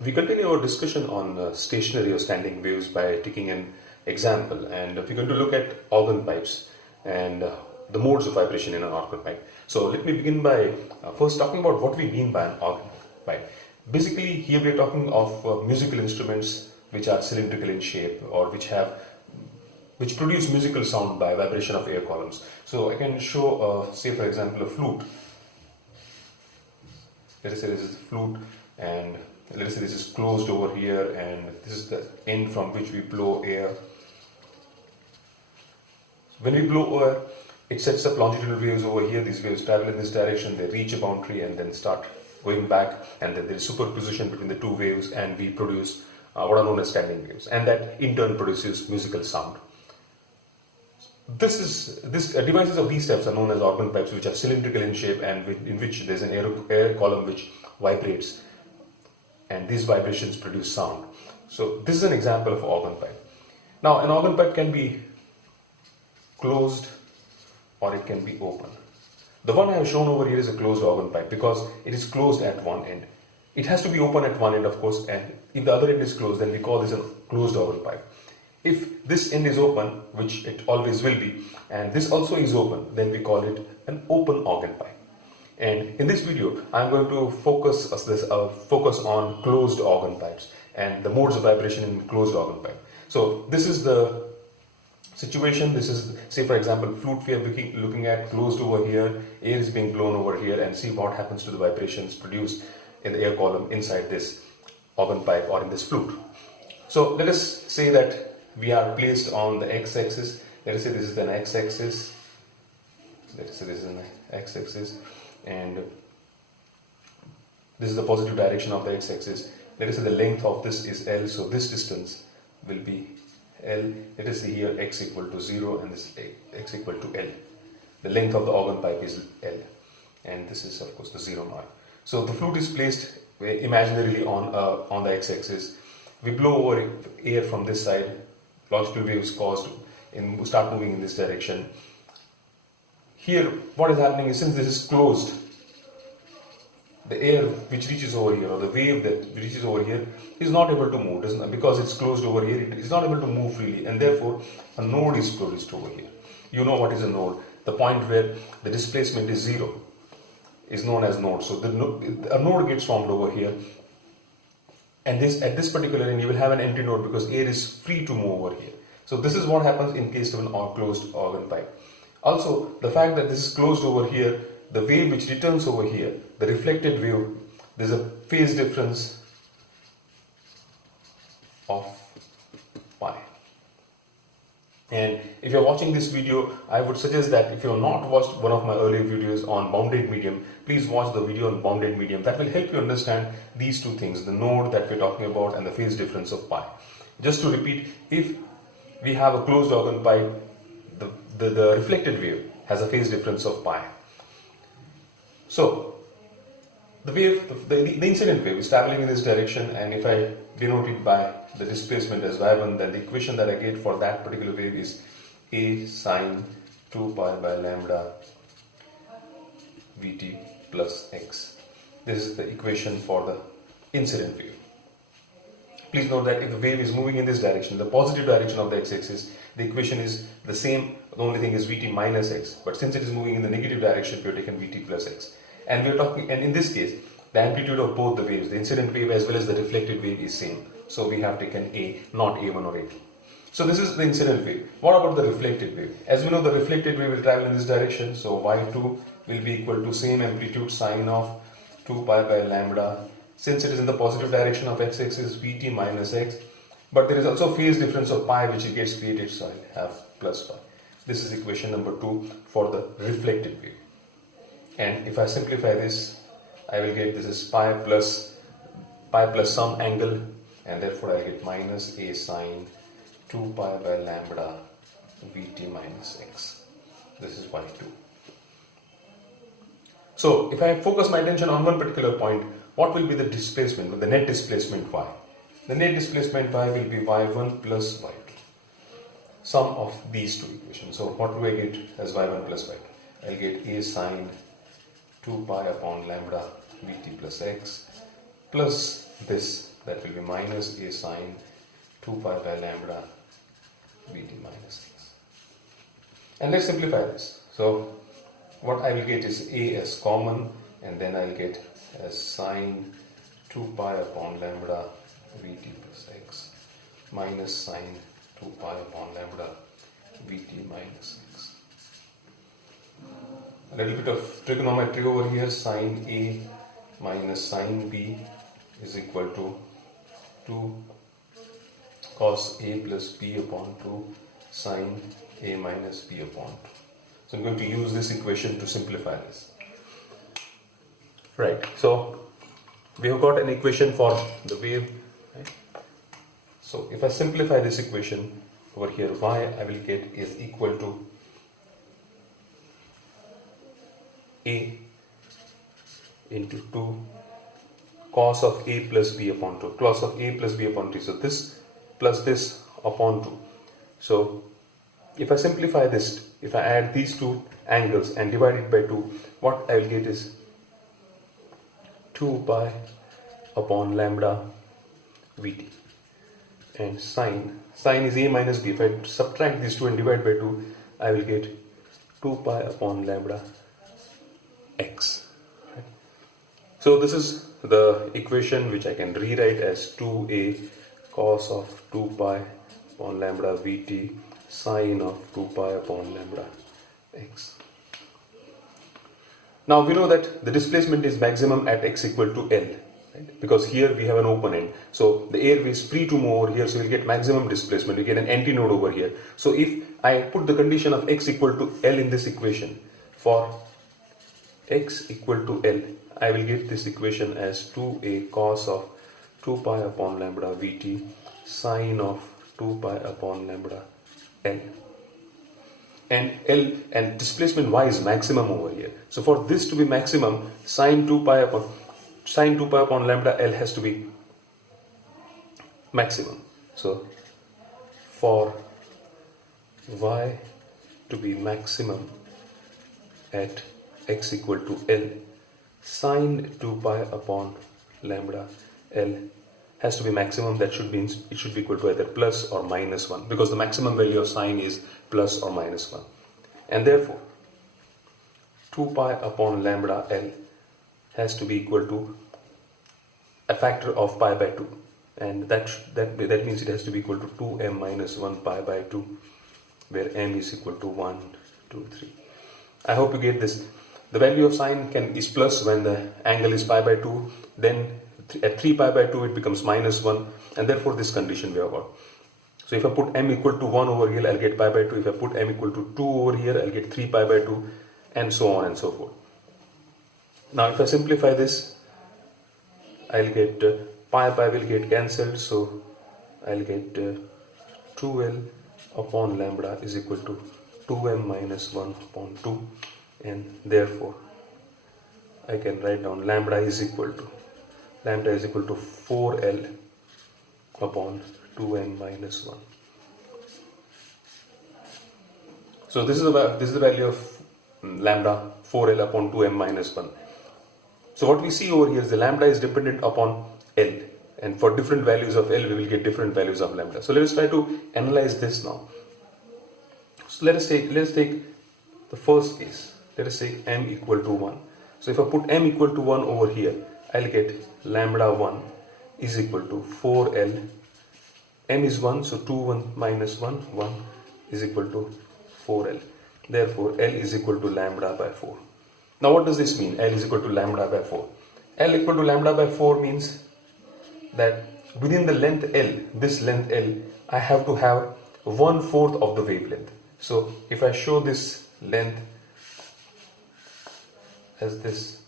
We continue our discussion on stationary or standing waves by taking an example, and we're going to look at organ pipes and the modes of vibration in an organ pipe. So let me begin by first talking about what we mean by an organ pipe. Basically, here we are talking of musical instruments which are cylindrical in shape or which produce musical sound by vibration of air columns. So I can show, say for example, a flute. Let us say this is a flute, and let us say this is closed over here, and this is the end from which we blow air. When we blow air, it sets up longitudinal waves over here. These waves travel in this direction, they reach a boundary and then start going back, and then there is superposition between the two waves, and we produce what are known as standing waves, and that in turn produces musical sound. Devices of these types are known as organ pipes, which are cylindrical in shape and in which there is an air column which vibrates, and these vibrations produce sound. So this is an example of an organ pipe. Now an organ pipe can be closed or it can be open. The one I have shown over here is a closed organ pipe because it is closed at one end. It has to be open at one end, of course, and if the other end is closed, then we call this a closed organ pipe. If this end is open, which it always will be, and this also is open, then we call it an open organ pipe. And in this video, I'm going to focus on closed organ pipes and the modes of vibration in closed organ pipe. So this is the situation. This is, say for example, flute we are looking at, closed over here, air is being blown over here, and see what happens to the vibrations produced in the air column inside this organ pipe or in this flute. So let us say that we are placed on the x-axis. Let us say this is an x-axis. Let us say this is an x-axis, and this is the positive direction of the x-axis. Let us say the length of this is L, so this distance will be L. Let us say here x equal to 0 and this x equal to L. The length of the organ pipe is L, and this is of course the 0 mark. So the flute is placed imaginarily on the x-axis. We blow over air from this side. Longitudinal waves caused start moving in this direction. Here, what is happening is, since this is closed, the air which reaches over here, or the wave that reaches over here, is not able to move. Because it's closed over here, it is not able to move freely, and therefore a node is produced over here. You know what is a node? The point where the displacement is 0 is known as node. So a node gets formed over here. And at this particular end, you will have an empty node because air is free to move over here. So this is what happens in case of an closed organ pipe. Also, the fact that this is closed over here, the wave which returns over here, the reflected wave, there is a phase difference of pi. And if you are watching this video, I would suggest that if you have not watched one of my earlier videos on bounded medium, please watch the video on bounded medium. That will help you understand these two things, the node that we're talking about and the phase difference of pi. Just to repeat, if we have a closed organ pipe, the reflected wave has a phase difference of pi. So the incident wave is traveling in this direction, and if I denote it by the displacement as y1, then the equation that I get for that particular wave is a sine 2 pi by lambda vt plus x. This is the equation for the incident wave. Please note that if the wave is moving in this direction, the positive direction of the x-axis, the equation is the same. The only thing is vt minus x. But since it is moving in the negative direction, we have taken vt plus x. And in this case, the amplitude of both the waves, the incident wave as well as the reflected wave, is same. So we have taken A, not A1 or A2. So this is the incident wave. What about the reflected wave? As we know, the reflected wave will travel in this direction. So y2 will be equal to same amplitude sine of 2 pi by lambda. Since it is in the positive direction of x-axis, vt minus x. But there is also phase difference of pi which it gets created, so I have plus pi. This is equation number 2 for the reflected wave. And if I simplify this, I will get this is pi plus some angle, and therefore I get minus a sine 2 pi by lambda vt minus x. This is y2. So if I focus my attention on one particular point, what will be the displacement, the net displacement y? The net displacement y will be y1 plus y2. Sum of these two equations. So what do I get as y1 plus y2? I'll get a sine 2 pi upon lambda vt plus x plus this that will be minus a sine 2 pi by lambda Vt minus x. And let's simplify this. So what I will get is a as common, and then I'll get as sine 2 pi upon lambda Vt plus x minus sine 2 pi upon lambda Vt minus x. A little bit of trigonometry over here. Sine A minus sine B is equal to 2 cos A plus B upon 2 sine A minus B upon 2. So I'm going to use this equation to simplify this. Right, so we have got an equation for the wave. Right? So if I simplify this equation over here, y I will get is equal to a into 2 cos of a plus b upon 2, cos of a plus b upon 2. So this plus this upon 2. So if I simplify this, if I add these two angles and divide it by 2, what I will get is 2 pi upon lambda Vt. And sine is a minus b. If I subtract these two and divide by 2, I will get 2 pi upon lambda x. Right? So this is the equation which I can rewrite as 2a cos of 2 pi upon lambda Vt sine of 2 pi upon lambda x. Now we know that the displacement is maximum at x equal to L, right? Because here we have an open end. So the air is free to move over here, so we'll get maximum displacement. We get an antinode over here. So if I put the condition of x equal to L in this equation, for x equal to L, I will get this equation as 2a cos of 2 pi upon lambda Vt sine of 2 pi upon lambda L. And L and displacement y is maximum over here. So for this to be maximum, sine 2 pi upon lambda L has to be maximum. So for y to be maximum at x equal to L, sine 2 pi upon lambda L has to be maximum. That should mean it should be equal to either plus or minus 1, because the maximum value of sine is plus or minus 1. And therefore 2 pi upon lambda L has to be equal to a factor of pi by 2, and that means it has to be equal to 2m minus 1 pi by 2, where m is equal to 1, 2, 3. I hope you get this. The value of sine is plus when the angle is pi by 2, then at 3 pi by 2 it becomes minus 1, and therefore this condition we have got. So if I put m equal to 1 over here, I'll get pi by 2. If I put m equal to 2 over here, I'll get 3 pi by 2, and so on and so forth. Now if I simplify this, I'll get pi will get cancelled, so I'll get 2l upon lambda is equal to 2m minus 1 upon 2, and therefore I can write down lambda is equal to 4l upon 2m minus 1. So this is the value of lambda 4l upon 2m minus 1. So what we see over here is the lambda is dependent upon L, and for different values of L we will get different values of lambda. So let us try to analyze this now. So let us take the first case. Let us take m equal to 1. So if I put m equal to 1 over here, I'll get lambda 1 is equal to 4l. M is 1, so 2 1 minus 1 is equal to 4l. Therefore L is equal to lambda by 4. Now what does this mean? L is equal to lambda by 4. L equal to lambda by 4 means that within the length L, this length L, I have to have 1/4 of the wavelength. So if I show this length as this,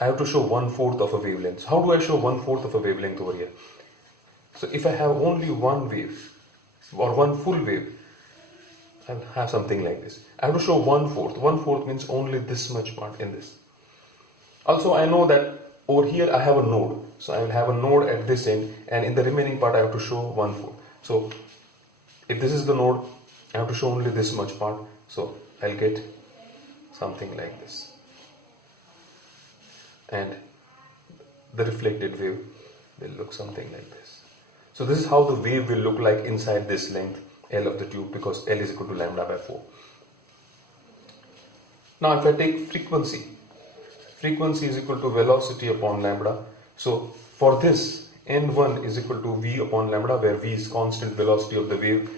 I have to show 1/4 of a wavelength. So how do I show 1/4 of a wavelength over here? So if I have only one wave or one full wave, I'll have something like this. I have to show 1/4. 1/4 means only this much part in this. Also I know that over here I have a node. So I will have a node at this end, and in the remaining part I have to show 1/4. So if this is the node, I have to show only this much part. So I'll get something like this. And the reflected wave they'll look something like this. So this is how the wave will look like inside this length L of the tube, because L is equal to lambda by 4. Now if I take frequency, frequency is equal to velocity upon lambda. So for this, n1 is equal to v upon lambda, where v is constant velocity of the wave.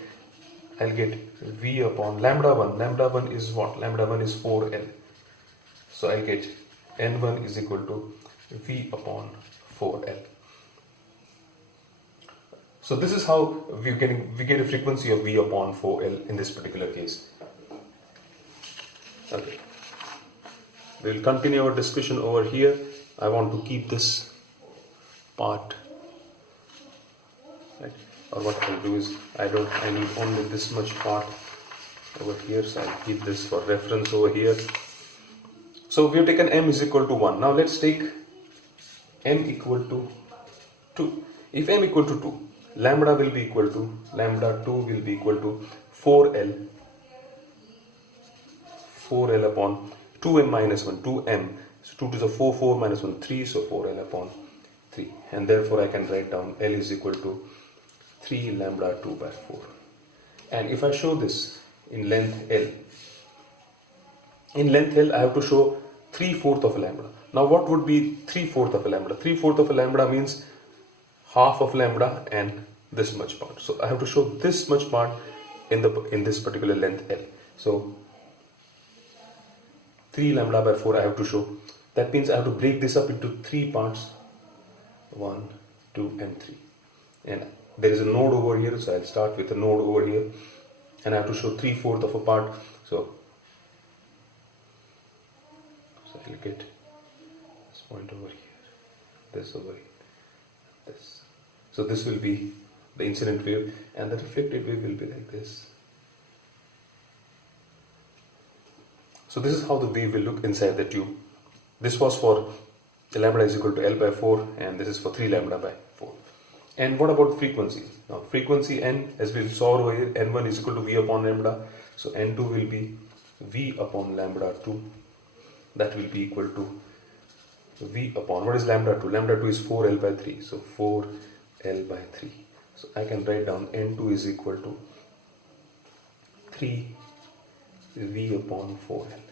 I'll get v upon lambda 1. Lambda 1 is what? Lambda 1 is 4L. So I'll get n1 is equal to v upon 4L. So this is how we get a frequency of v upon 4L in this particular case. Okay. We'll continue our discussion over here. I want to keep this part, right? Or what I'll do is I need only this much part over here, so I'll keep this for reference over here. So we've taken m is equal to 1. Now let's take m equal to 2. If m equal to 2, lambda will be equal to, lambda 2 will be equal to 4L upon 2m minus 1, 2m. So 2 to the 4, 4 minus 1, 3, so 4L upon 3. And therefore I can write down L is equal to 3 lambda 2 by 4. And if I show this in length L, I have to show 3/4 of a lambda. Now what would be 3/4 of a lambda? 3/4 of a lambda means half of lambda and this much part. So I have to show this much part in this particular length L. So 3 lambda by 4 I have to show. That means I have to break this up into 3 parts. 1, 2 and 3. And there is a node over here, so I'll start with a node over here. And I have to show 3/4 of a part. So I'll get this point over here, this over here, this. So this will be the incident wave, and the reflected wave will be like this. So this is how the wave will look inside the tube. This was for lambda is equal to L by 4, and this is for 3 lambda by 4. And what about frequency? Now frequency n, as we saw over here, n1 is equal to v upon lambda. So n2 will be v upon lambda 2. That will be equal to v upon, what is lambda 2? Lambda 2 is 4L by 3. So 4L by 3. So I can write down n2 is equal to 3 v upon 4L.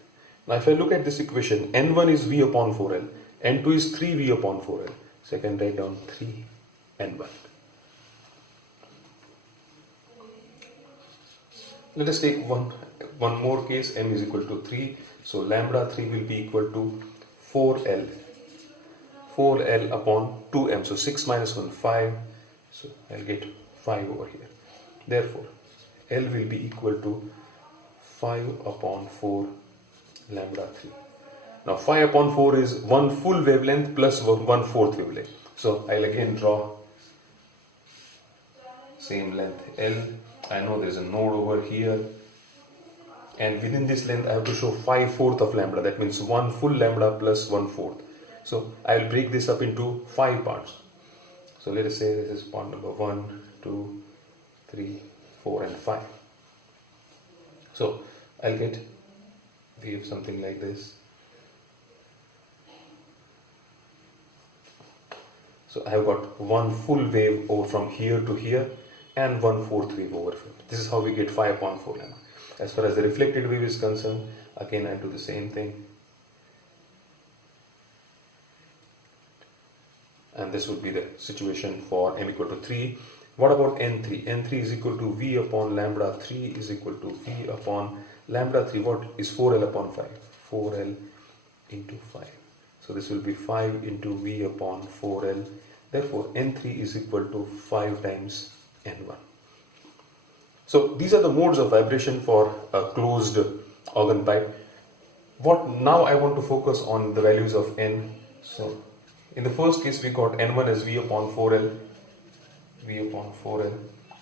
Now if I look at this equation, n1 is v upon 4L, n2 is 3v upon 4L. So I can write down 3n1. Let us take one more case, m is equal to 3. So lambda 3 will be equal to 4L upon 2m. So 6 minus 1, 5. So I'll get 5 over here. Therefore, L will be equal to 5 upon 4 lambda 3. Now 5 upon 4 is 1 full wavelength plus 1/4 wavelength. So I'll again draw same length L. I know there's a node over here. And within this length, I have to show 5/4 of lambda. That means 1 full lambda plus 1/4. So I will break this up into 5 parts. So let us say this is part number 1, 2, 3, 4 and 5. So I'll get wave something like this. So I have got 1 full wave over from here to here and 1/4 wave over here. This is how we get 5 upon 4 lambda. As far as the reflected wave is concerned, again I do the same thing. And this would be the situation for m equal to 3. What about n3? n3 is equal to v upon lambda 3 is equal to v upon lambda 3. What is 4L upon 5? 4L into 5. So this will be 5 into v upon 4L. Therefore, n3 is equal to 5 times n1. So these are the modes of vibration for a closed organ pipe. Now I want to focus on the values of n. So in the first case we got n1 as v upon 4L,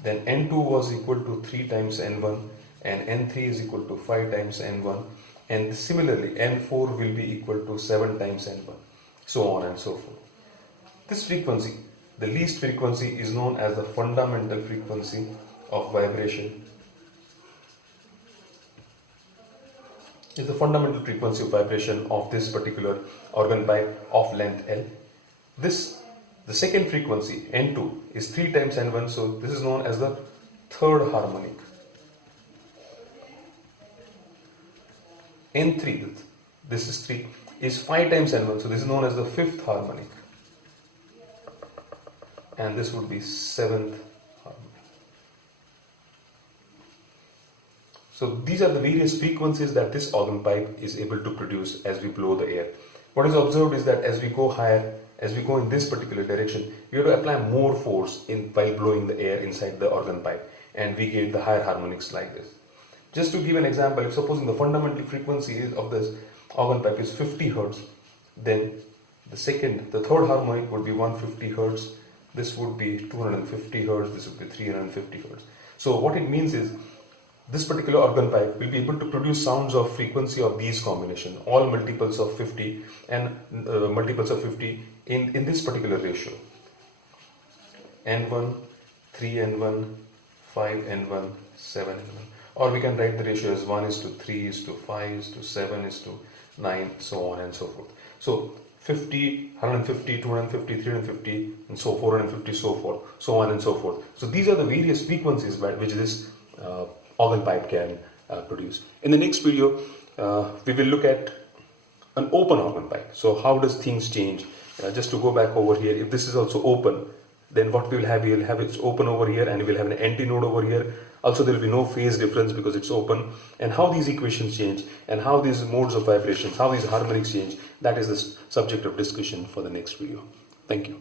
then n2 was equal to 3 times n1 and n3 is equal to 5 times n1, and similarly n4 will be equal to 7 times n1, so on and so forth. This frequency, the least frequency, is known as the fundamental frequency of vibration. Is the fundamental frequency of vibration of this particular organ pipe of length L. This The second frequency, N2, is 3 times N1, so this is known as the third harmonic. N3, this is 3, is 5 times N1, so this is known as the fifth harmonic. And this would be seventh harmonic. So these are the various frequencies that this organ pipe is able to produce as we blow the air. What is observed is that as we go higher, as we go in this particular direction, we have to apply more force while blowing the air inside the organ pipe, and we get the higher harmonics like this. Just to give an example, if supposing the fundamental frequency of this organ pipe is 50 Hertz, then the third harmonic would be 150 Hertz, this would be 250 Hertz, this would be 350 Hertz. So what it means is, this particular organ pipe will be able to produce sounds of frequency of these combination, all multiples of 50 and multiples of 50 in this particular ratio. N1, 3N1, 5N1, 7N1. Or we can write the ratio as 1:3:5:7:9, so on and so forth. So 50, 150, 250, 350, and so 450, so forth, so on and so forth. So these are the various frequencies which this organ pipe can produce. In the next video, we will look at an open organ pipe. So how does things change? Just to go back over here, if this is also open, then what we will have it's open over here, and we will have an antinode over here. Also, there will be no phase difference because it's open. And how these equations change, and how these modes of vibrations, how these harmonics change, that is the subject of discussion for the next video. Thank you.